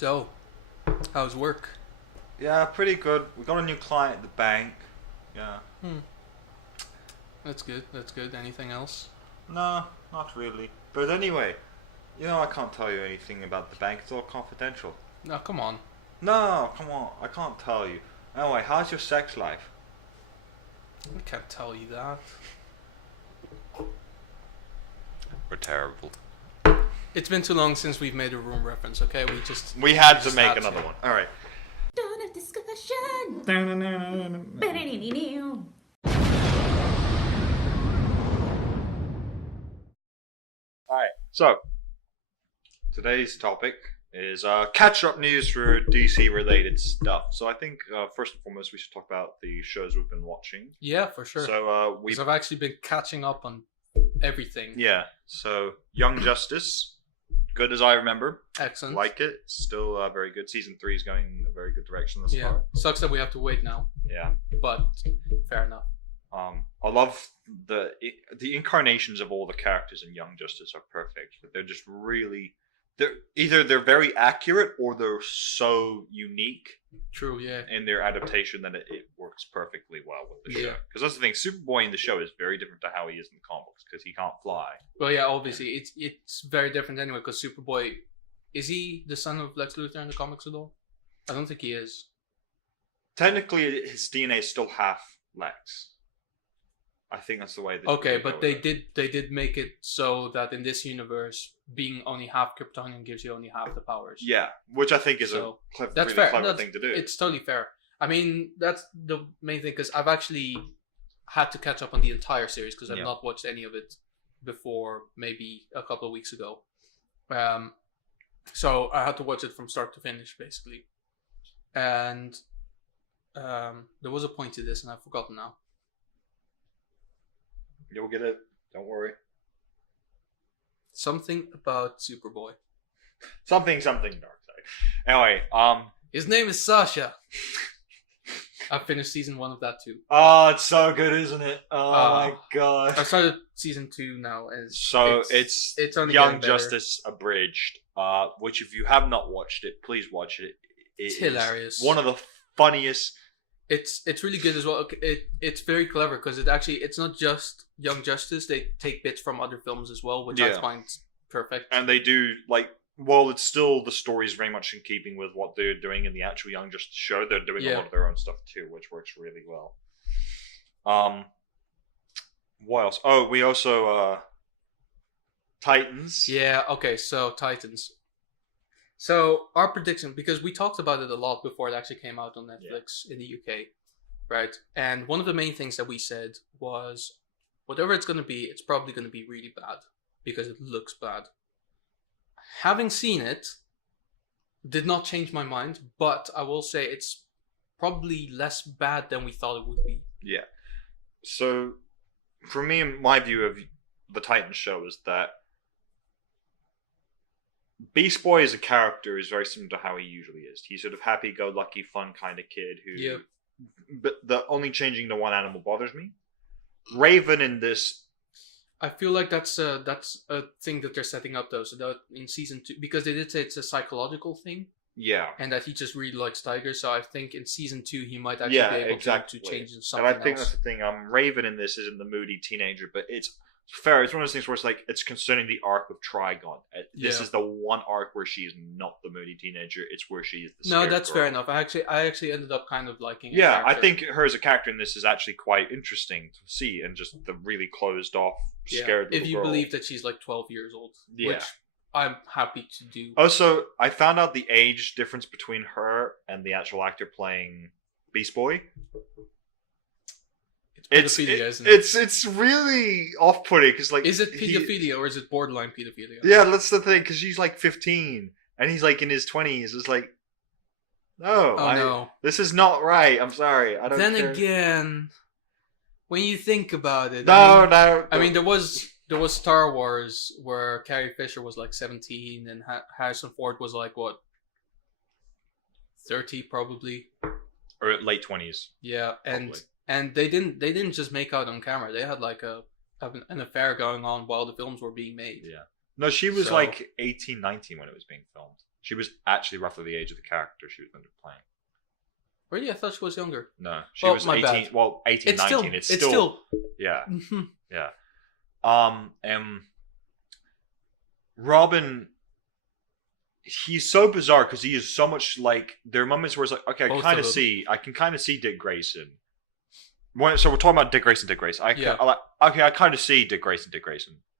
So, how's work? Yeah, pretty good. We got a new client at the bank. Yeah. Hmm, that's good. That's good. Anything else? No, not really. But anyway, I can't tell you anything about the bank. It's all confidential. No, come on. No, come on. I can't tell you. Anyway, how's your sex life? I can't tell you that. We're terrible. It's been too long since we've made a room reference. Okay, We had to just make had another to. one. All right. Dawn of discussion. All right. So today's topic is catch-up news for DC-related stuff. So I think first and foremost we should talk about the shows we've been watching. Yeah, for sure. So we 'Cause I've actually been catching up on everything. yeah. So Young Justice, good as I remember. Excellent. Like it. Still very good. Season 3 is going in a very good direction thus Yeah. far. Sucks that we have to wait now, Yeah. but fair enough. I love the incarnations of all the characters in Young Justice are perfect. They're just really they're very accurate or they're so unique True. Yeah. in their adaptation that it works perfectly well with the show. Yeah. Because that's the thing, Superboy in the show is very different to how he is in the comics because he can't fly. Well, yeah. Obviously, it's very different anyway. Because Superboy, is he the son of Lex Luthor in the comics at all? I don't think he is. Technically, his DNA is still half Lex. I think that's the way. Okay, go but with they did make it so that in this universe, being only half Kryptonian gives you only half the powers. Yeah, which I think is So, a clever, that's really fair. clever That's- thing to do. It's totally fair. I mean, that's the main thing because I've actually had to catch up on the entire series because I've Yeah. not watched any of it before maybe a couple of weeks ago. So I had to watch it from start to finish basically, and there was a point to this and I've forgotten now. You'll get it. Don't worry. Something about Superboy. Something Darkseid. Anyway, His name is Sasha. I finished season 1 of that too. oh, it's so good, isn't it? Oh my I god. started season 2 now, and So it's only Young getting better. Justice Abridged, which if you have not watched it, please watch it. It's is hilarious. One of the funniest. It's really good as well. It's very clever because it's not just Young Justice. They take bits from other films as well, which I Yeah. find perfect. And they do, while it's still, the story is very much in keeping with what they're doing in the actual Young Justice show, they're doing a Yeah. lot of their own stuff too, which works really well. What else? Oh, we also, Titans. Yeah. Okay. So Titans. So our prediction, because we talked about it a lot before it actually came out on Netflix in the UK, right? And one of the main things that we said was, whatever it's going to be, it's probably going to be really bad because it looks bad. Having seen it, did not change my mind, but I will say it's probably less bad than we thought it would be. Yeah. So, for me, my view of the Titans show is that Beast Boy as a character is very similar to how he usually is. He's sort of happy-go-lucky, fun kind of kid who... Yeah. But the only changing the one animal bothers me. Raven in this... I feel like that's a thing that they're setting up though. So that in season 2, because they did say it's a psychological thing, Yeah. and that he just really likes tigers. So I think in season 2 he might actually Yeah, be able exactly. to change into And something I think else. that's the thing. Raven in this isn't the moody teenager, but it's fair. It's one of those things where it's concerning the arc of Trigon. This Yeah. is the one arc where she's not the moody teenager. It's where she is the No, scared that's girl. fair enough. I actually ended up kind of liking. Yeah, her I character. think her as a character in this is actually quite interesting to see, and just the really closed off, scared if little you girl. believe that she's like 12 years old, Yeah. which I'm happy to do. Also, I found out the age difference between her and the actual actor playing Beast Boy. It's pedophilia, isn't it? It's really off-putting because Is it pedophilia or is it borderline pedophilia? Yeah, that's the thing. Because she's like 15 and he's like in his 20s. It's like, no, Oh no. this is not right. I'm sorry. I don't. Then care. again, when you think about it, No. I mean, there was Star Wars where Carrie Fisher was like 17 and Harrison Ford was like what, 30 probably. or late 20s. Yeah, and Probably. and they didn't just make out on camera. They had like an affair going on while the films were being made. Yeah. No, she was So- like 18, 19 when it was being filmed. She was actually roughly the age of the character she was meant to be playing. Really? I thought she was younger. No, she Oh, was my 18. bad. Well, 18, It's 19. still. Yeah, Mhm. yeah. And Robin, he's so bizarre because he is so much like. There are moments where it's like, okay, Both I of them. can kind of see Dick Grayson. So we're talking about Dick Grayson. Yeah. I kind of see Dick Grayson,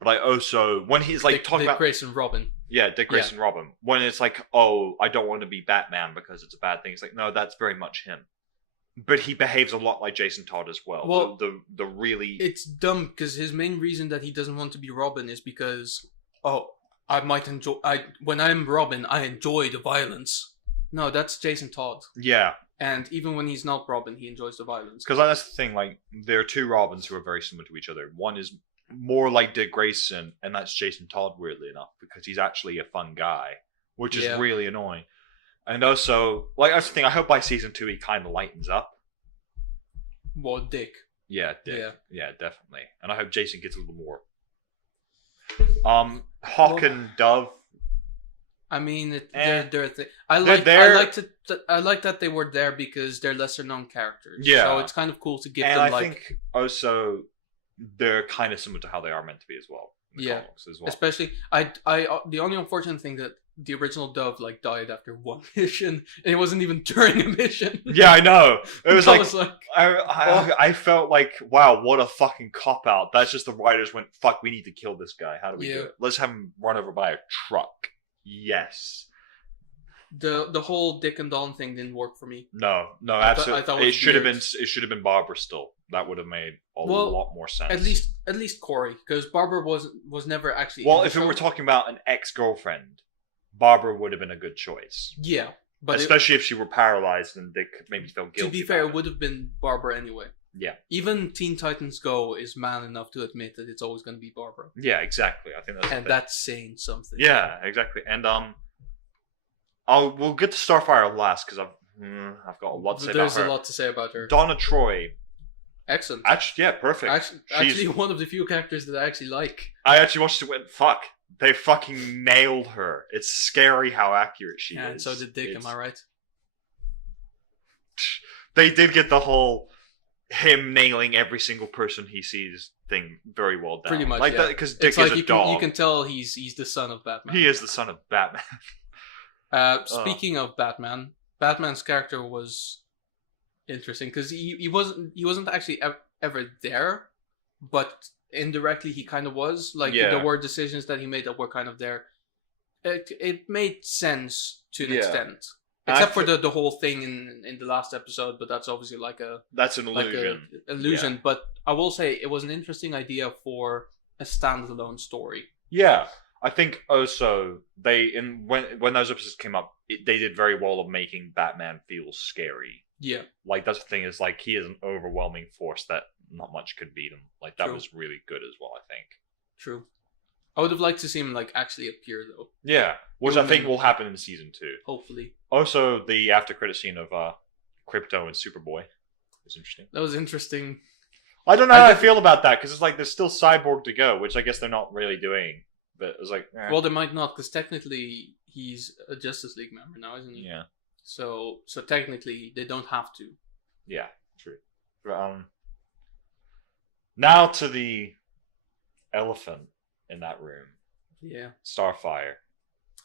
but I also when he's like talking Dick about Grayson, Robin. yeah, Dick Grayson, Robin. When it's like, oh, I don't want to be Batman because it's a bad thing. It's like, no, that's very much him. But he behaves a lot like Jason Todd as well. Well, the really It's dumb because his main reason that he doesn't want to be Robin is because, I might enjoy. When I'm Robin, I enjoy the violence. No, that's Jason Todd. yeah. And even when he's not Robin, he enjoys the violence. Because that's the thing. Like, there are two Robins who are very similar to each other. One is more like Dick Grayson, and that's Jason Todd. Weirdly enough, because he's actually a fun guy, which is Yeah. really annoying. And also, like that's the thing. I hope by season 2 he kind of lightens up. Well, Dick. Yeah, Dick. Yeah. Yeah, definitely. And I hope Jason gets a little more. Hawk Well- and Dove. I mean, Eh. they're a thing. there. I like that they were there because they're lesser known characters. Yeah. So it's kind of cool to give And them I like, think also they're kind of similar to how they are meant to be as well. In the Yeah. comics as well. especially the only unfortunate thing that the original Dove like died after one mission, and it wasn't even during a mission. Yeah, I know. It was I like was like, I felt like, wow, what a fucking cop out. That's just the writers went, fuck, we need to kill this guy. How do we do Yeah. it? Let's have him run over by a truck. Yes. the whole Dick and Dawn thing didn't work for me. No, I absolutely. thought it It was should have weird. been. It should have been Barbara still. That would have made a Well, lot more sense. At least Corey, because Barbara was never actually. Well, in the if we were show. talking about an ex-girlfriend, Barbara would have been a good choice. Yeah, but Especially if she were paralyzed and Dick could maybe feel guilty. to be fair, about it would have been Barbara anyway. Yeah. Even Teen Titans Go is man enough to admit that it's always going to be Barbara, Yeah, exactly. I think that's the and thing. that's saying something. Yeah, exactly. And we'll get to Starfire last because I've got a lot to say There's about her. a lot to say about her. Donna Troy. Excellent. Actually, yeah, perfect. Actually, one of the few characters that I actually like. I actually watched it and went, fuck. They fucking nailed her. It's scary how accurate she Yeah, is. and so did Dick. It's- Am I right? They did get the whole him nailing every single person he sees thing very well done. Pretty much, like yeah. that because Dick It's like is a you dog. can tell he's the son of Batman. He is the son of Batman. Speaking of Batman, Batman's character was interesting because he wasn't actually ever there, but indirectly he kind of was. Like Yeah. there were decisions that he made that were kind of there. It made sense to an Yeah. extent, And except I for the whole thing in the last episode. But that's obviously like a That's an illusion. illusion. But I will say it was an interesting idea for a standalone story. Yeah, I think also when those episodes came up, they did very well of making Batman feel scary. Yeah, Like that's the thing is like he is an overwhelming force that not much could beat him. Like that True. was really good as well. I think. true. I would have liked to see him like actually appear though. Yeah, which It I would think be- will happen in season 2. Hopefully, Also, the after credit scene of Crypto and Superboy is interesting. that was interesting. I don't know how I didn't- feel about that because it's like there's still Cyborg to go, which I guess they're not really doing. But it was like, Well, they might not, because technically he's a Justice League member now, isn't he? yeah, So technically they don't have to. yeah, true. But, now to the elephant in that room, Yeah. Starfire.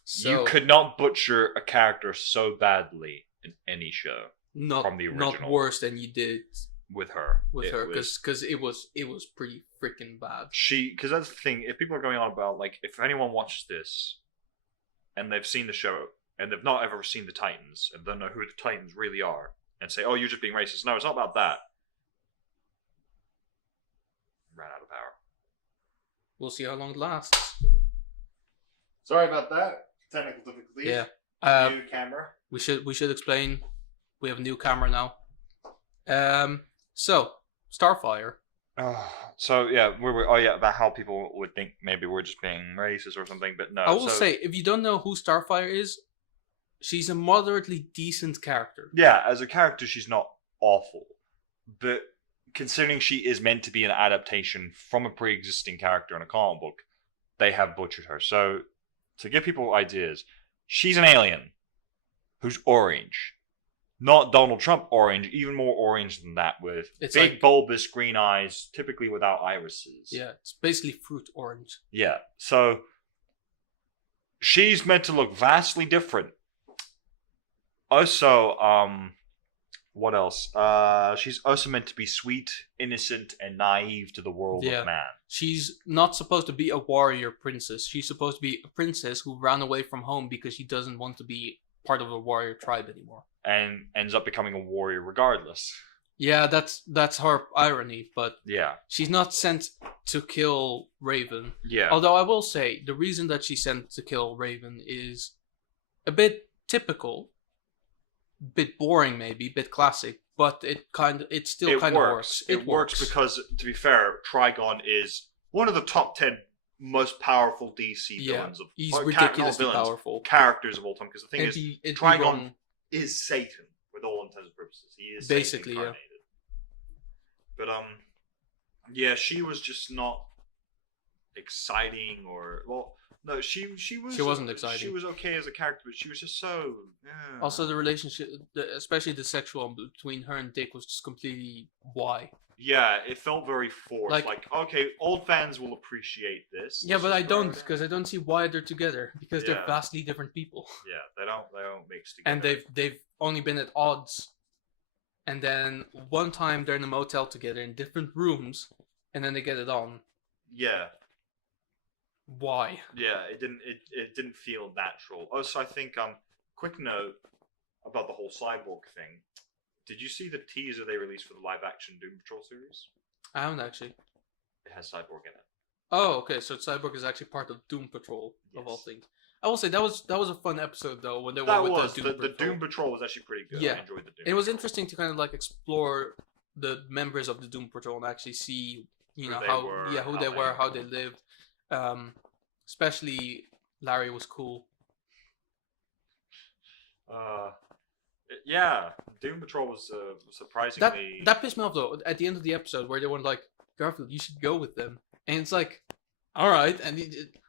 So You could not butcher a character so badly in any show not from the not original. worse than you did with her. with It her, was- because it was pretty freaking bad. because that's the thing. If people are going on about like, if anyone watches this and they've seen the show and they've not ever seen the Titans and don't know who the Titans really are, and say, "Oh, you're just being racist," no, it's not about that. Ran out of power. We'll see how long it lasts. Sorry about that. Technical difficulties. Yeah. New camera. We should explain. We have a new camera now. So Starfire. So yeah, about how people would think maybe we're just being racist or something, but no. I will so- say, if you don't know who Starfire is, she's a moderately decent character. yeah, as a character, she's not awful, but considering she is meant to be an adaptation from a pre-existing character in a comic book, they have butchered her. So to give people ideas, She's an alien who's orange. Not Donald Trump orange, even more orange than that, with It's big like- bulbous green eyes, typically without irises. Yeah, it's basically fruit orange. Yeah, so she's meant to look vastly different. Also, what else? She's also meant to be sweet, innocent, and naive to the world Yeah. of man. She's not supposed to be a warrior princess. She's supposed to be a princess who ran away from home because she doesn't want to be part of a warrior tribe anymore. And ends up becoming a warrior regardless. Yeah, that's her irony, but Yeah. she's not sent to kill Raven. Yeah. Although I will say, the reason that she's sent to kill Raven is a bit typical, bit boring maybe, bit classic, but it still kind of works. It works because, to be fair, Trigon is one of the top 10 most powerful DC Yeah, villains of he's or not ridiculously villains, powerful. characters of all time. Because the thing It'd is, be Trigon wrong- is Satan with all intents and purposes. He is Basically, Satan yeah. incarnated. But yeah, she was just not exciting or no, she was. She wasn't exciting. She was okay as a character, but she was just so. Also, the relationship, especially the sexual between her and Dick, was just completely why. Yeah, it felt very forced. Like- Like, okay, old fans will appreciate this. Yeah, This but is I don't, where- because I don't see why they're together, because they're Yeah. vastly different people, Yeah, they don't mix together. and they've only been at odds. And then one time they're in a motel together in different rooms, and then they get it on. Yeah, Why? yeah, it didn't feel natural. Also, I think quick note about the whole cyborg thing. Did you see the teaser they released for the live action Doom Patrol series? I haven't actually. It has cyborg in it. Oh, okay. So Cyborg is actually part of Doom Patrol of all Yes. things. I will say that was a fun episode though when they That went with was the the Doom Patrol. Doom Patrol was actually pretty good. Yeah. I enjoyed the Doom. It was Patrol. interesting to kind of like explore the members of the Doom Patrol and actually see, you Who know, they how were, who how they they were, how they were. lived. Especially Larry was cool. Yeah, Doom Patrol was That surprisingly. that pissed me off though. At the end of the episode, where they were like, Garfield, you should go with them, and it's like, all right, and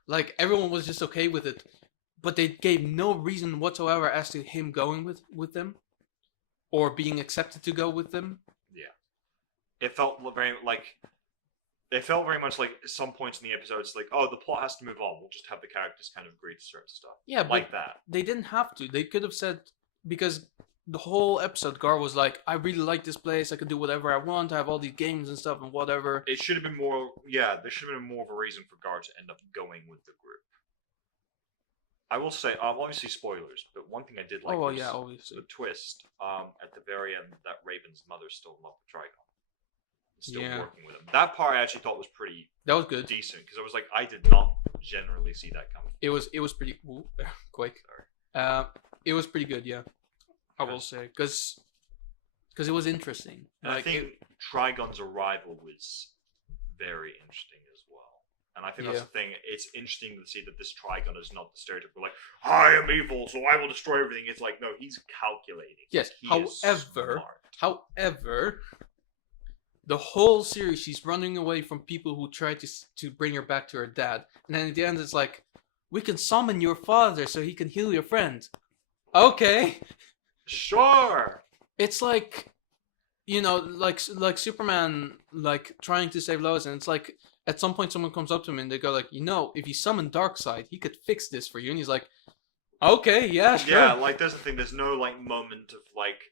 like everyone was just okay with it, but they gave no reason whatsoever as to him going with them, or being accepted to go with them. It felt very like. It felt very much like at some points in the episode, it's like, oh, the plot has to move on. We'll just have the characters kind of agree to certain stuff. Yeah, but Like that. they didn't have to. They could have said, because the whole episode, Gar was like, I really like this place. I can do whatever I want. I have all these games and stuff and whatever. It should have been more. Yeah, there should have been more of a reason for Gar to end up going with the group. I will say, obviously spoilers, but one thing I did like Oh, well, was yeah, obviously. the twist at the very end that Raven's mother's still in love with Trigon. Still Yeah. working with him. That part I actually thought was pretty That was good. decent because I was like, I did not generally see that coming. It was pretty ooh, quick. It was pretty good, yeah. I will say because it was interesting. And I Like, think Trigon's arrival was very interesting as well. And I think that's Yeah. the thing. It's interesting to see that this Trigon is not the stereotypical like, I am evil, so I will destroy everything. It's like, no, he's calculating. Yes, He is however- smart. however, the whole series she's running away from people who try to bring her back to her dad, and then at the end it's like, we can summon your father so he can heal your friend. Okay. Sure. It's like, you know, like Superman, like trying to save Lois, and it's like at some point someone comes up to him and they go like, you know, if you summon Darkseid, he could fix this for you, and he's like, okay, yeah, sure. Yeah, like that's the thing. There's no like moment of like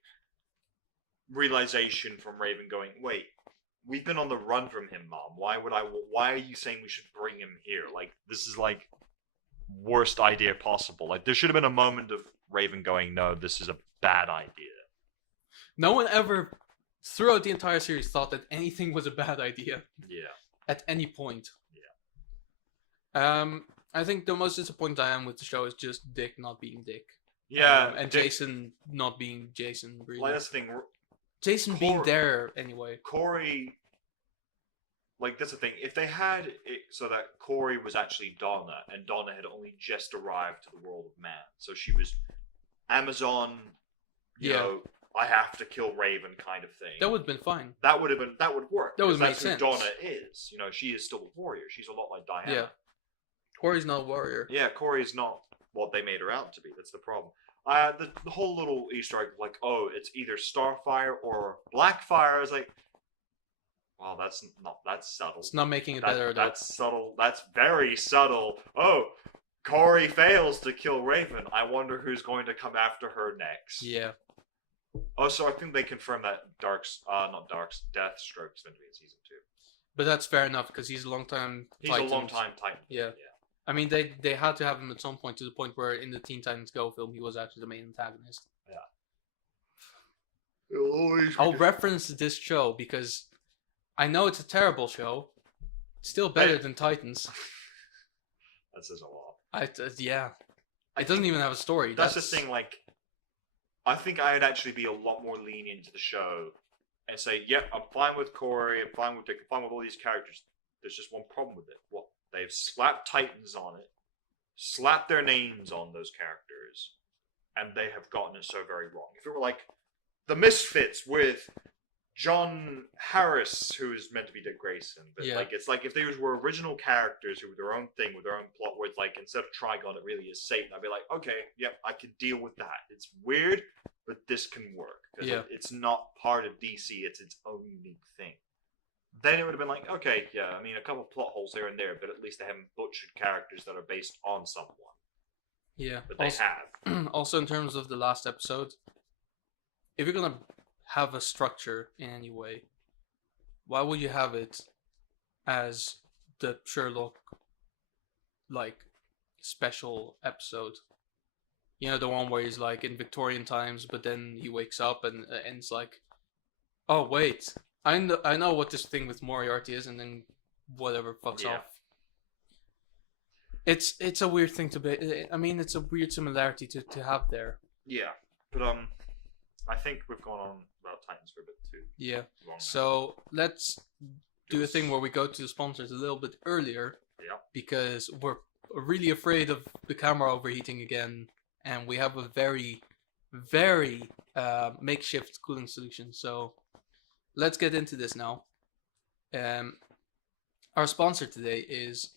realization from Raven going, wait, we've been on the run from him, Mom. Why are you saying we should bring him here? Like this is like worst idea possible. Like there should have been a moment of Raven going, no, this is a bad idea. No one ever, throughout the entire series, thought that anything was a bad idea Yeah. at any point. I think the most disappointed I am with the show is just Dick not being Dick. Yeah. And Dick- Jason not being Jason. Really. Like that's the thing. Jason being Cor- there anyway. Corey, like that's the thing. If they had it so that Corey was actually Donna, and Donna had only just arrived to the world of man, so she was Amazon, you Yeah. know, I have to kill Raven kind of thing. That would have been fine. that would work. That would because make that's sense. who Donna is. You know, she is still a warrior. She's a lot like Diana. Yeah. Corey's not a warrior. Yeah, Corey is not. what they made her out to be. That's the problem. The whole little Easter egg, like, oh, it's either Starfire or Blackfire. I was like, well, that's subtle. It's not making it better. That's subtle. That's very subtle. Oh, Corey fails to kill Raven. I wonder who's going to come after her next. Yeah. Oh, so I think they confirmed that Deathstroke's going to be in season 2. But that's fair enough because he's a long time. He's a long time Titan. Yeah. I mean, they had to have him at some point, to the point where in the Teen Titans Go film, he was actually the main antagonist. Yeah. I'll reference this show because I know it's a terrible show. It's still better than Titans. That says a lot. Yeah. It doesn't even have a story. That's the thing, like, I think I'd actually be a lot more lenient to the show and say, yep, I'm fine with Corey, I'm fine with Dick, I'm fine with all these characters. There's just one problem with it. What? They've slapped Titans on it, slapped their names on those characters, and they have gotten it so very wrong. If it were like the Misfits with John Harris, who is meant to be Dick Grayson, but like it's like if those were original characters who were their own thing with their own plot, where it's like instead of Trigon, it really is Satan. I'd be like, okay, yep, I can deal with that. It's weird, but this can work because it's not part of DC. It's its own unique thing. Then it would have been like, okay, yeah, I mean, a couple plot holes here and there, but at least they haven't butchered characters that are based on someone. Yeah, but they have. Also, in terms of the last episode, if you're gonna have a structure in any way, why would you have it as the Sherlock like special episode? You know, the one where he's like in Victorian times, but then he wakes up and ends like, oh wait, I know what this thing with Moriarty is, and then whatever fucks off. It's a weird thing to be. I mean, it's a weird similarity to have there. Yeah, but I think we've gone on about Titans for a bit too. Yeah. So let's do a thing where we go to the sponsors a little bit earlier. Yeah. Because we're really afraid of the camera overheating again, and we have a very, very makeshift cooling solution. So let's get into this now. Our sponsor today is,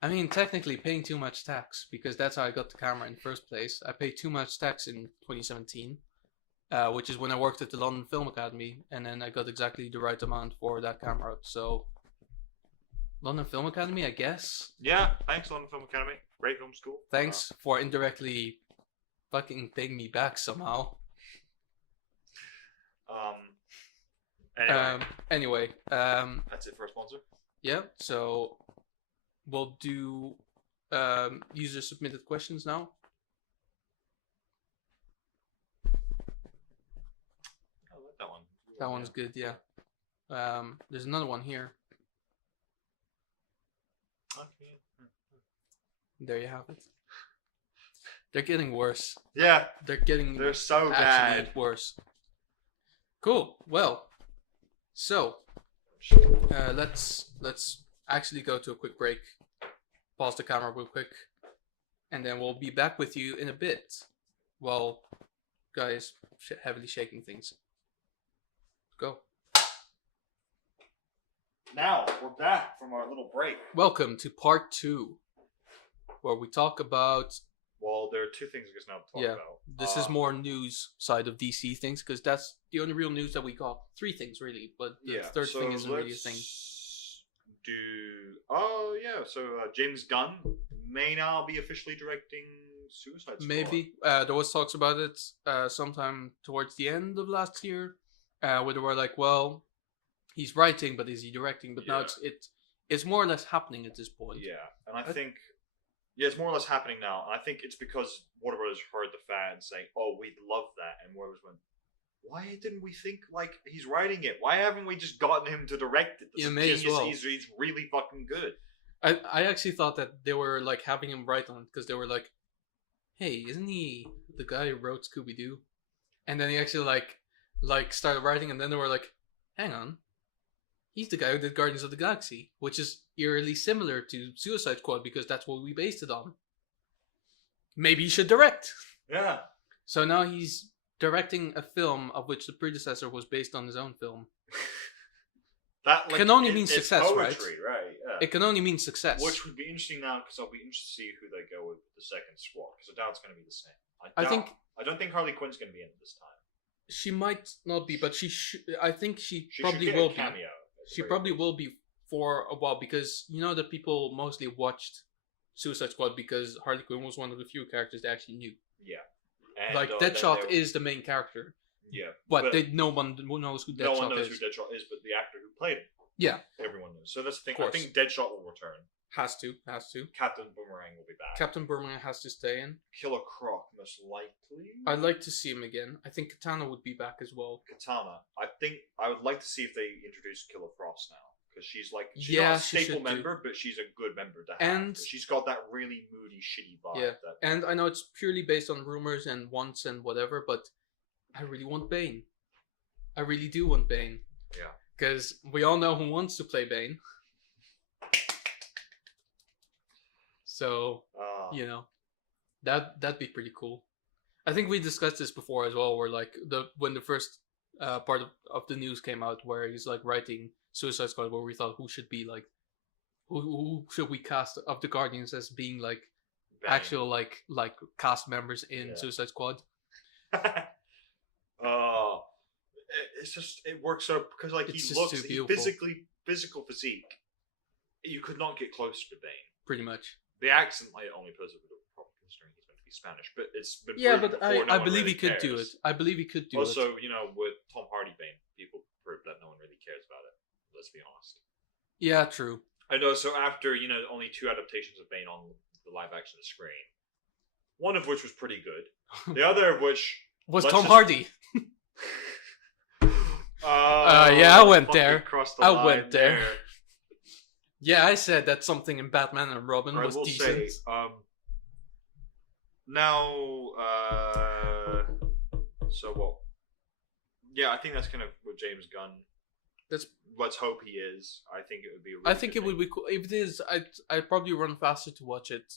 I mean, technically paying too much tax, because that's how I got the camera in the first place. I paid too much tax in 2017, which is when I worked at the London Film Academy, and then I got exactly the right amount for that camera. So, London Film Academy, I guess? Yeah, thanks, London Film Academy. Great film school. Thanks for indirectly fucking paying me back somehow. Anyway. That's it for a sponsor? Yeah, so we'll do user submitted questions now. I like that one. That one's good, yeah. There's another one here. Okay. There you have it. They're getting worse. Yeah. They're so bad. Worse. Cool. Well, so let's actually go to a quick break. Pause the camera real quick, and then we'll be back with you in a bit. Well, guys, heavily shaking things. Go. Now we're back from our little break. Welcome to part 2, where we talk about. Well, there are 2 things we now talk about. This is more news side of DC things, because that's the only real news that we got. 3 things really, but the third thing isn't really a thing. So James Gunn may now be officially directing Suicide Squad. Maybe. There was talks about it sometime towards the end of last year, where they were like, well, he's writing, but is he directing? But now it's more or less happening at this point. Yeah, and I think it's more or less happening now. And I think it's because Warner Bros. Heard the fans saying, "Oh, we'd love that," and Warner Bros. Went, "Why didn't we think like he's writing it? Why haven't we just gotten him to direct it? You may as well. He's really fucking good." I actually thought that they were like having him write on it because they were like, "Hey, isn't he the guy who wrote Scooby Doo?" And then he actually like started writing, and then they were like, "Hang on, he's the guy who did Guardians of the Galaxy," which is eerily similar to Suicide Squad because that's what we based it on. Maybe he should direct. Yeah. So now he's directing a film of which the predecessor was based on his own film. That can only mean success, poetry, right? it can only mean success. Which would be interesting now, because I'll be interested to see who they go with the second squad, because I doubt it's going to be the same. I don't think Harley Quinn's going to be in it this time. She might not be, but I think she She probably should get will a be. cameo. She probably will be for a while, because you know that people mostly watched Suicide Squad because Harley Quinn was one of the few characters they actually knew. Yeah. And, Like then Deadshot is the main character, Yeah. but no one knows who no one Deadshot knows is. who Deadshot is, but the actor who played him. Yeah, Everyone knows. So that's the thing. Of I course. think Deadshot will return. has to. Captain Boomerang will be back. Captain Boomerang has to stay in. Killer Croc, most likely. I'd like to see him again. I think Katana would be back as well. Katana. I think I would like to see if they introduce Killer Frost now. Because she's Yeah, not a she staple should do. member, but she's a good member to have. And- She's got that really moody, shitty vibe. Yeah, That, and I know it's purely based on rumors and wants and whatever, but I really want Bane. I really do want Bane. Yeah. Because we all know who wants to play Bane. So, you know, that'd be pretty cool. I think we discussed this before as well, where like when the first part of the news came out, where he's like writing Suicide Squad, where we thought who should be like, who should we cast of the Guardians as being like Bane. actual like cast members in Yeah. Suicide Squad. It's just it works so because like It's he just looks too he beautiful. physical physique. You could not get closer to Bane. Pretty much. The accent like only puts it with a problem considering he's meant to be Spanish, but it's been Yeah, proven but before, no I one believe really he could do it. cares. I believe he could do it. Also, you know, with Tom Hardy Bane, people prove that no one really cares about it. Let's be honest. Yeah, true. I know. So after only 2 adaptations of Bane on the live action screen, one of which was pretty good, the other of which Was let's Tom just- Hardy? Yeah, I went fucking there. crossed the I line went there. Yeah, I said that something in Batman and Robin I was will decent. say, now, so what? Yeah, I think that's kind of what James Gunn. That's. Let's hope he is. I think it would be. A really I think good it would thing. be cool. If it is, I'd probably run faster to watch it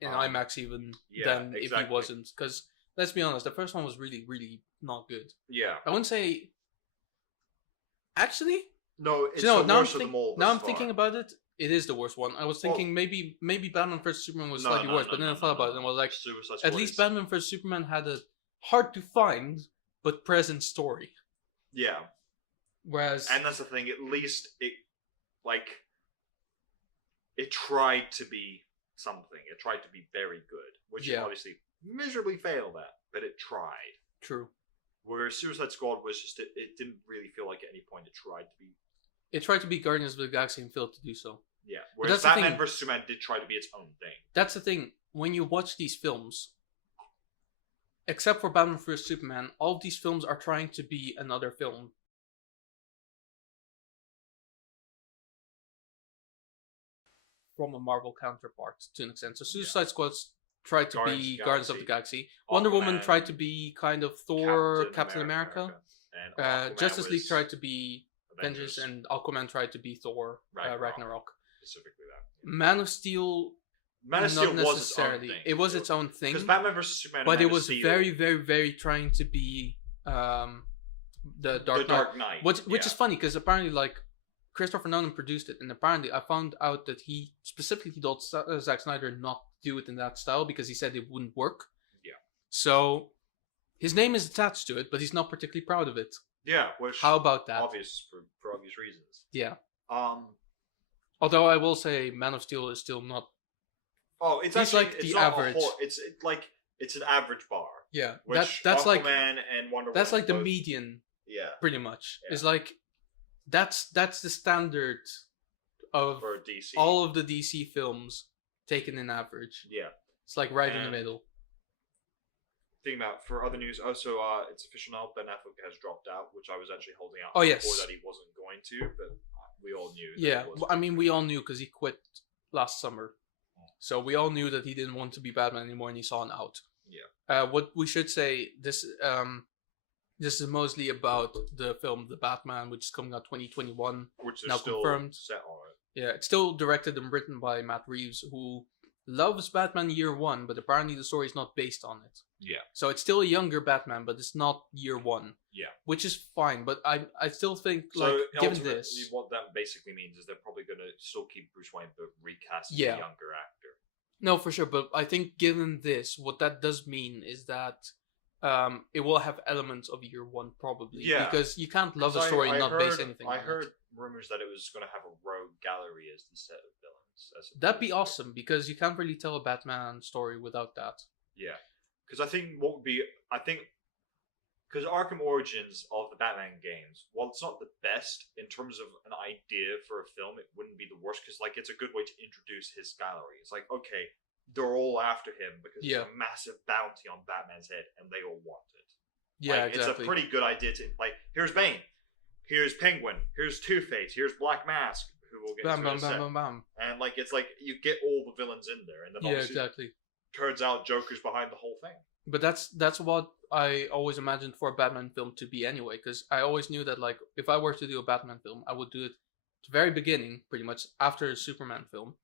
in IMAX even than if he exactly. wasn't. Because let's be honest, the first one was really, really not good. Yeah. I wouldn't say. Actually, No, it's no. the Now worst of them all. now thus I'm far. thinking about it. It is the worst one. I was thinking maybe Batman vs Superman was slightly worse, but then I thought about it and was like, Suicide at Squad least is- Batman vs Superman had a hard to find but present story. Yeah, Whereas and that's the thing. At least it tried to be something. It tried to be very good, which it Yeah. obviously miserably failed at. But it tried. true, Whereas Suicide Squad was just it didn't really feel like at any point it tried to be. it tried to be Guardians of the Galaxy and failed to do so. Yeah. that's Whereas the Batman thing. vs Superman did try to be its own thing. That's the thing. When you watch these films, except for Batman vs Superman, all of these films are trying to be another film. From a Marvel counterpart to an extent. So Suicide Squad's tried to be Guardians of the Galaxy. Wonder Woman Aquaman, tried to be kind of Thor, Captain America. And Aquaman Justice League was tried to be Avengers, and Aquaman tried to be Thor, Ragnarok. specifically that. Man of Steel, Man of Steel not was its own necessarily. thing. It was its own thing. Because Batman vs Superman, and But Man it of was Steel, very, very, very trying to be the Dark Knight. Which yeah. is funny because apparently, like, Christopher Nolan produced it, and apparently I found out that he specifically told Zack Snyder not to do it in that style because he said it wouldn't work. Yeah. So his name is attached to it, but he's not particularly proud of it. Yeah, which How about that? obvious for obvious reasons. Yeah. Although I will say, Man of Steel is still not. it's He's actually like it's the not average. It's an average bar. Yeah, Which that's Aquaman like and Wonder that's Woman like the both- median, Yeah, pretty much. Yeah. It's like that's the standard of for DC. all of the DC films taken in average. Yeah. It's like right in the And- middle. Thinking about for other news, also it's official now. Ben Affleck has dropped out, which I was actually holding out Oh, for yes. that he wasn't going to, but we all knew. That Yeah, he was. well, I mean, we all knew because he quit last summer, so we all knew that he didn't want to be Batman anymore, and he saw an out. Yeah. What we should say this is mostly about the film The Batman, which is coming out 2021. which is now still confirmed. set on it. Yeah, it's still directed and written by Matt Reeves, who loves Batman Year One, but apparently the story is not based on it. Yeah. So it's still a younger Batman, but it's not year one. Yeah. Which is fine, but I still think So like given ultimately, this, what that basically means is they're probably going to still keep Bruce Wayne, but recast as Yeah. a younger actor. no, for sure. But I think given this, what that does mean is that it will have elements of year one probably. Yeah. Because you can't love a 'Cause story and not base heard- anything. I on heard it. rumors that it was going to have a rogue gallery as the set of villains. That'd be awesome because you can't really tell a Batman story without that. Yeah, because I think what would be, because Arkham Origins of the Batman games, while it's not the best in terms of an idea for a film, it wouldn't be the worst because like it's a good way to introduce his gallery. It's like, okay, they're all after him because Yeah. there's a massive bounty on Batman's head and they all want it. Yeah, Like, exactly. It's a pretty good idea to like. Here's Bane, here's Penguin, here's Two-Face, here's Black Mask, who we'll get Bam, into bam, in a bam, sec. bam, bam. And like it's like you get all the villains in there, and then Yeah, obviously exactly. turns out Joker's behind the whole thing. But that's what I always imagined for a Batman film to be anyway. Because I always knew that like if I were to do a Batman film, I would do it at the very beginning, pretty much after a Superman film,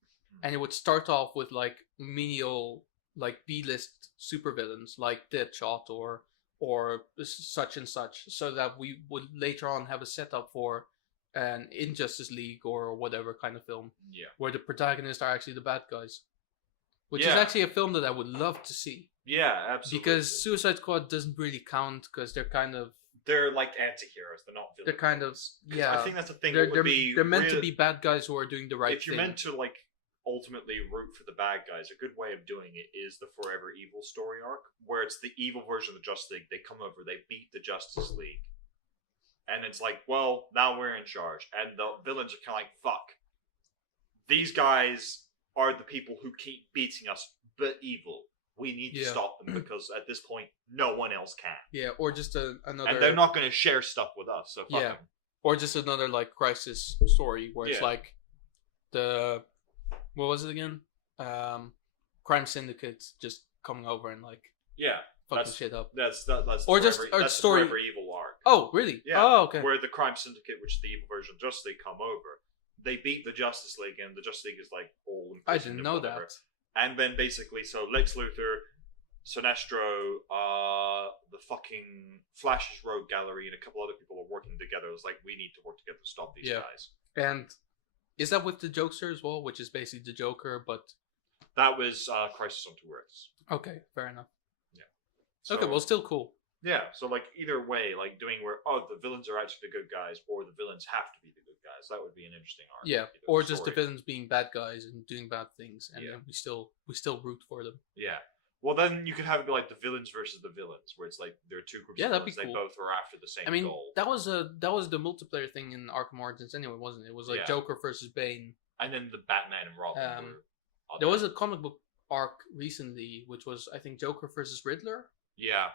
and it would start off with like menial, like B-list supervillains like Deadshot or such and such, so that we would later on have a setup for an Injustice League or whatever kind of film Yeah. where the protagonists are actually the bad guys, which is Yeah. actually a film that I would love to see. Yeah, absolutely. Because Suicide Squad doesn't really count because they're kind of they're like anti-heroes. They're not villains. they're kind of 'Cause yeah I think that's the thing. they're What would be they're meant to really- be bad guys who are doing the right If you're thing. meant to like ultimately root for the bad guys, a good way of doing it is the Forever Evil story arc, where it's the evil version of the Justice League. They come over, they beat the Justice League, and it's like, well, now we're in charge, and the villains are kind of like, fuck. These guys are the people who keep beating us, but evil. We need to Yeah. stop them because at this point, no one else can. Yeah, or just another And they're not going to share stuff with us, so fuck Yeah. them. or just another like crisis story where it's Yeah. like the what was it again? Crime Syndicate just coming over and like Yeah, fucking That's- shit up. that's Or the just- Forever, or that's story- the Forever Evil arc. Oh, really? Yeah. Oh, okay. Where the Crime Syndicate, which is the evil version of Justice League, come over. They beat the Justice League, and the Justice League is like all. I imprisoned didn't and know whatever. that. And then basically, so Lex Luthor, Sinestro, the fucking Flash's Rogue Gallery, and a couple other people are working together. It was like, we need to work together to stop these Yeah. guys. And is that with the Jokester as well, which is basically the Joker, but That was Crisis on Two Earths. okay, fair enough. So, Okay, well, still cool. yeah. So like either way, like doing where the villains are actually the good guys, or the villains have to be the good guys. That would be an interesting arc. Yeah, you know, or just the story. villains being bad guys and doing bad things, and Yeah. then we still root for them. Yeah. Well, then you could have it be like the villains versus the villains, where it's like there are two groups Yeah, of that'd be villains. cool. They both are after the same I mean, goal. that was the multiplayer thing in Arkham Origins anyway, wasn't it? It was like Yeah. Joker versus Bane. And then the Batman and Robin were. There was a comic book arc recently, which was I think Joker versus Riddler, Yeah.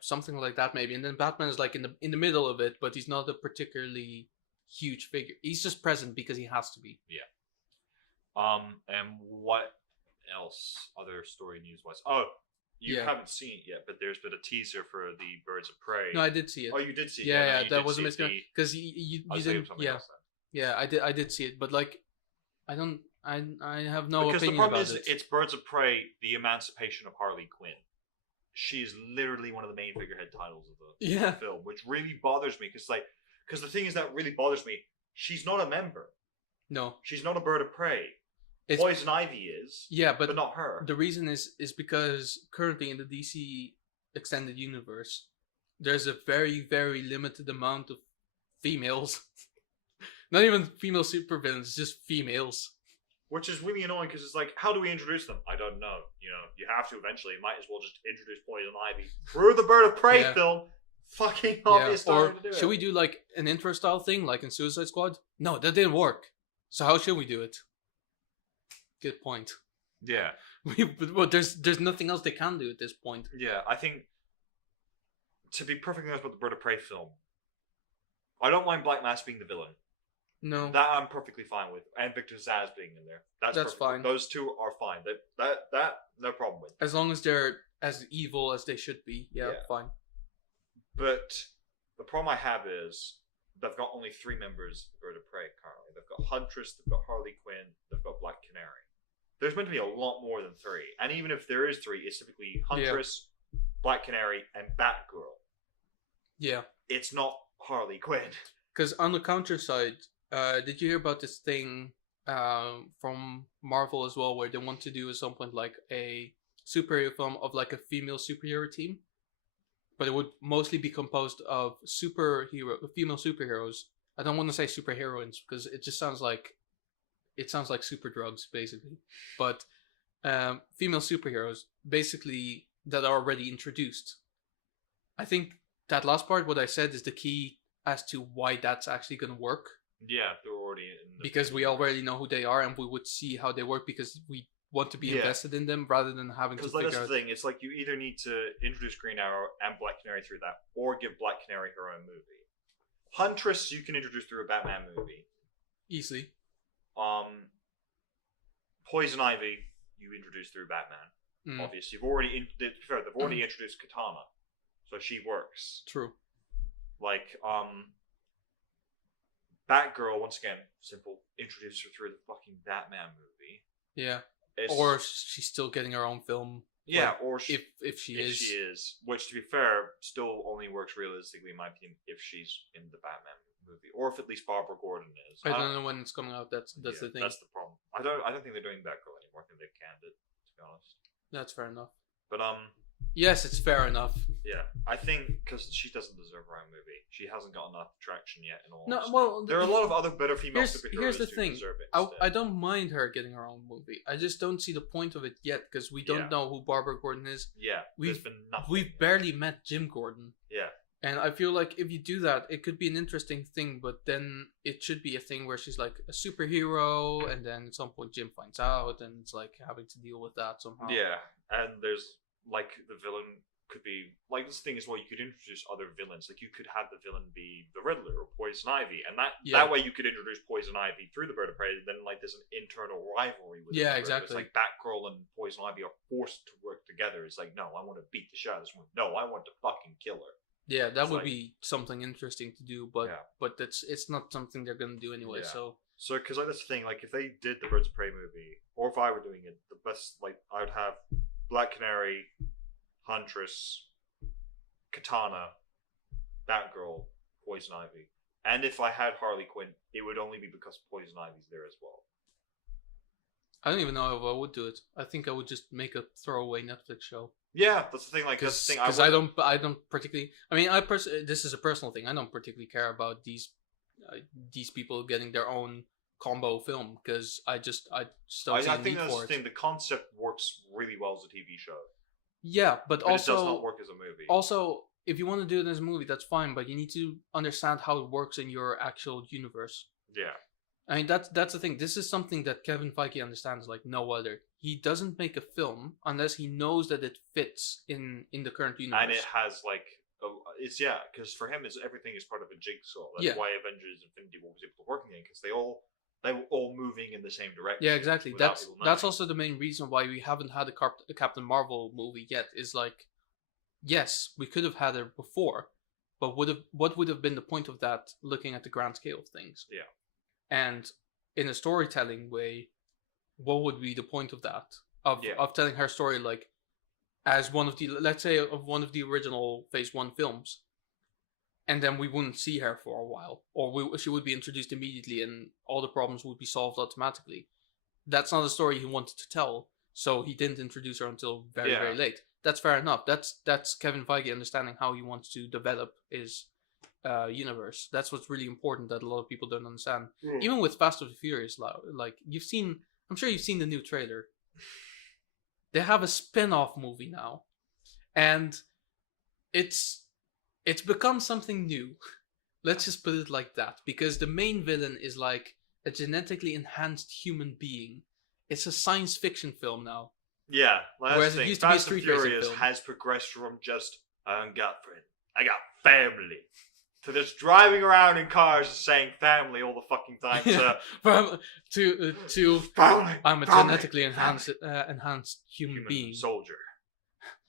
something like that maybe. And then Batman is like in the middle of it, but he's not a particularly huge figure. He's just present because he has to be. And what else? Other story news wise? Oh, you Yeah. haven't seen it yet, but there's been a teaser for the Birds of Prey. No, I did see it. Oh, you did see it. yeah, no, yeah, you that did was a see miscommunication because you I was thinking of didn't. something Yeah, else then. yeah, I did see it, but like, I don't. I have no Because the opinion problem about is, it. it's Birds of Prey: The Emancipation of Harley Quinn. She's literally one of the main figurehead titles of the Yeah. film, which really bothers me. Because the thing is that really bothers me. She's not a member. No, She's not a Bird of Prey. it's Poison Ivy is, yeah, but not her. the reason is because currently in the DC extended universe, there's a very very limited amount of females. Not even female supervillains, just females. Which is really annoying because it's like, how do we introduce them? I don't know. You know, you have to eventually. Might as well just introduce Poison Ivy through the Bird of Prey Yeah. film. Fucking obvious Or time to do should it. we do like an intro style thing, like in Suicide Squad? No, that didn't work. So how should we do it? Good point. Yeah, But there's nothing else they can do at this point. yeah. I think to be perfectly honest about the Bird of Prey film, I don't mind Black Mask being the villain. No. That I'm perfectly fine with, and Victor Zsasz being in there. That's That's perfect. fine. Those two are fine. That no problem with. As long as they're as evil as they should be, yeah. Yeah. Fine. But the problem I have is they've got only 3 members of Bird of Prey currently. They've got Huntress, they've got Harley Quinn, they've got Black Canary. There's meant to be a lot more than 3, and even if there is 3, it's typically Huntress, Black Canary, and Batgirl. Yeah. It's not Harley Quinn. Because on the counter side, did you hear about this thing from Marvel as well, where they want to do at some point like a superhero film of like a female superhero team, but it would mostly be composed of female superheroes. I don't want to say superheroines because it just sounds like super drugs basically, but female superheroes basically that are already introduced. I think that last part, what I said, is the key as to why that's actually going to work. Yeah, they're already in the because we already know who they are and we would see how they work because we want to be invested in them rather than having to figure out. Because that's the thing. It's like you either need to introduce Green Arrow and Black Canary through that, or give Black Canary her own movie. Huntress you can introduce through a Batman movie. Easily. Poison Ivy you introduce through Batman. Obviously, they've already introduced Katana, so she works. True. Like Batgirl, once again, simple. Introduce her through the fucking Batman movie. Yeah. Or she's still getting her own film. Yeah, like, or if she is. Which, to be fair, still only works realistically, in my opinion, if she's in the Batman movie, or if at least Barbara Gordon is. I don't know when it's coming out. That's the thing. That's the problem. I don't think they're doing Batgirl anymore. I think they canned it, to be honest. That's fair enough. But yes, it's fair enough. Yeah, I think because she doesn't deserve her own movie. She hasn't got enough traction yet. In all honesty. Well, there are a lot of other better female superheroes here's the who thing. deserve it. I don't mind her getting her own movie. I just don't see the point of it yet because we don't know who Barbara Gordon is. Yeah, there's been nothing. We've barely met Jim Gordon. Yeah. And I feel like if you do that, it could be an interesting thing, but then it should be a thing where she's like a superhero, and then at some point Jim finds out, and it's like having to deal with that somehow. Yeah, and there's like the villain could be like this thing as well. You could introduce other villains, like you could have the villain be the Riddler or Poison Ivy, and that way you could introduce Poison Ivy through the Bird of Prey. Then like there's an internal rivalry with exactly. It's like Batgirl and Poison Ivy are forced to work together. It's like, no, I want to beat the shit out of this woman. No, I want to fucking kill her. Yeah, that would be something interesting to do, but it's not something they're gonna do anyway. So because like that's the thing, like if they did the Birds of Prey movie, or if I were doing it, the best like I would have Black Canary, Huntress, Katana, Batgirl, Poison Ivy, and if I had Harley Quinn, it would only be because Poison Ivy's there as well. I don't even know if I would do it. I think I would just make a throwaway Netflix show. Yeah, that's the thing. Like that's the thing. Because I don't particularly. I mean, this is a personal thing. I don't particularly care about these people getting their own combo film because I just don't see a need for it. I think that's the thing. The concept works really well as a TV show. Yeah, but also it does not work as a movie. Also, if you want to do it as a movie, that's fine. But you need to understand how it works in your actual universe. Yeah. I mean, that's the thing. This is something that Kevin Feige understands like no other. He doesn't make a film unless he knows that it fits in the current universe. And it has like, because for him, everything is part of a jigsaw. That's why Avengers: Infinity War was able to work again, because they were all moving in the same direction. Yeah, exactly. That's also the main reason why we haven't had a Captain Marvel movie yet. Is like, yes, we could have had it before, but what would have been the point of that? Looking at the grand scale of things. Yeah. And in a storytelling way, what would be the point of that? Of telling her story like as one of the original Phase 1 films, and then we wouldn't see her for a while, or she would be introduced immediately and all the problems would be solved automatically. That's not a story he wanted to tell, so he didn't introduce her until very, very late. That's fair enough. That's Kevin Feige understanding how he wants to develop his universe. That's what's really important that a lot of people don't understand. Even with Fast and the Furious, like I'm sure you've seen the new trailer. They have a spin-off movie now, and it's become something new. Let's just put it like that, because the main villain is like a genetically enhanced human being. It's a science fiction film now. Yeah, whereas it used to be a street racing film. Has progressed from just I don't got friends, I got family, to just driving around in cars and saying family all the fucking time. To family, I'm a genetically enhanced human being. Soldier.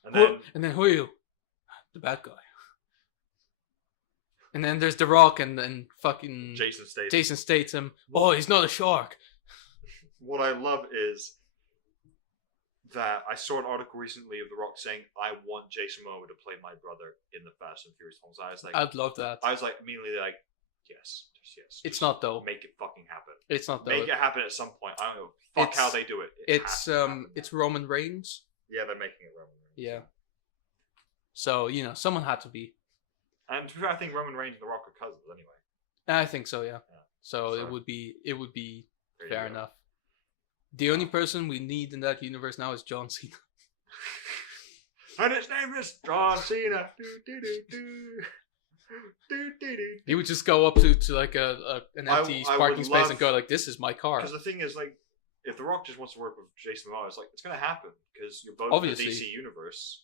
And then who are you? The bad guy. And then there's The Rock and fucking Jason Statham. Oh, he's not a shark. What I love is that I saw an article recently of The Rock saying, "I want Jason Momoa to play my brother in the Fast and Furious films." I was like, I'd love that. I was like immediately like, yes, just yes. It's just not though. Make it fucking happen. It's not though. Make it happen at some point. I don't know. Fuck how It's- they do it. It has to happen. It's Roman Reigns. Yeah, they're making it Roman Reigns. Yeah. So someone had to be. And to be fair, I think Roman Reigns and The Rock are cousins anyway. I think so. Yeah. Yeah. So So- it would be There you fair go. enough. The only person we need in that universe now is John Cena. And his name is John Cena. Do, do, do, do. Do, do, do. He would just go up to like an empty I parking would space love- and go like, "This is my car." Because the thing is, like, if The Rock just wants to work with Jason Momoa, it's like it's gonna happen because you're both Obviously. in the DC universe.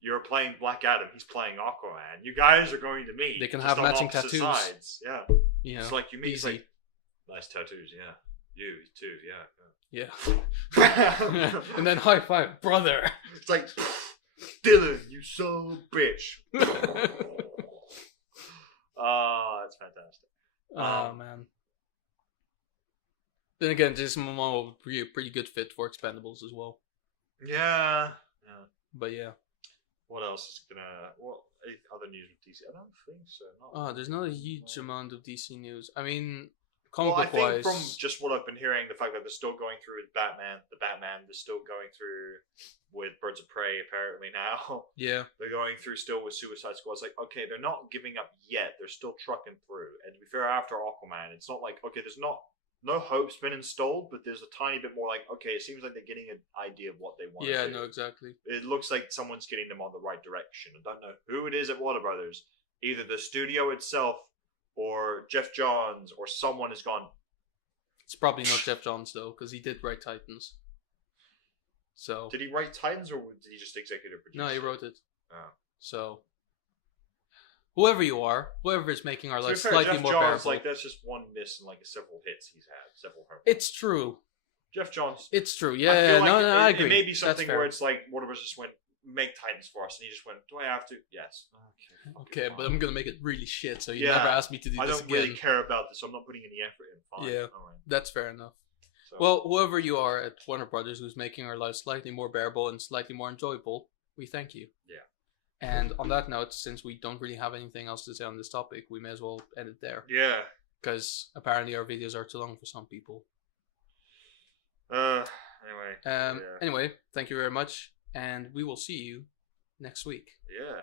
You're playing Black Adam. He's playing Aquaman. You guys are going to meet. They can just have on matching opposite tattoos. Sides. Yeah. It's like you meet. It's easy. like nice tattoos. Yeah. You too. Yeah. Yeah. yeah. And then high five, brother. It's like Dylan, you son of a bitch. Oh, that's fantastic. Oh man. Then again, Jason Momoa would be a pretty good fit for Expendables as well. Yeah. Yeah. But yeah. What else is gonna? What other news with DC? I don't think so. Not There's not a huge amount of DC news. I mean, Well, comic I book think wise. from just what I've been hearing, the fact that they're still going through with Batman, they're still going through with Birds of Prey. Apparently now, Yeah. they're going through still with Suicide Squad. It's like, okay, they're not giving up yet. They're still trucking through. And to be fair, after Aquaman, it's not like, okay, there's no hope's been installed, but there's a tiny bit more like, okay, it seems like they're getting an idea of what they want Yeah, to do. no, exactly. It looks like someone's getting them on the right direction. I don't know who it is at Warner Brothers. Either the studio itself or Jeff Johns or someone has gone, It's probably not Jeff Johns though, because he did write Titans. So did he write Titans or did he just executive produce? no, he wrote it. Oh. So whoever you are, whoever is making our To be life fair, slightly Jeff more Johns, bearable. like that's just one miss and like several hits he's had, several home. It's true. Jeff Johns. It's true. I Yeah, feel yeah, like no, I it agree. may be That's something fair. where it's like Warner Bros. Just went, make Titans for us, and he just went, do I have to? Yes. Okay, but fine. I'm gonna make it really shit, so you Yeah, never ask me to do I this don't again. really care about this, so I'm not putting any effort in. Fine. Yeah. All right. That's fair enough. So, Well, whoever you are at Warner Brothers who's making our lives slightly more bearable and slightly more enjoyable, we thank you. Yeah. And on that note, since we don't really have anything else to say on this topic, we may as well end it there. yeah. Because apparently our videos are too long for some people. Anyway. Yeah. Anyway, thank you very much, and we will see you next week. Yeah.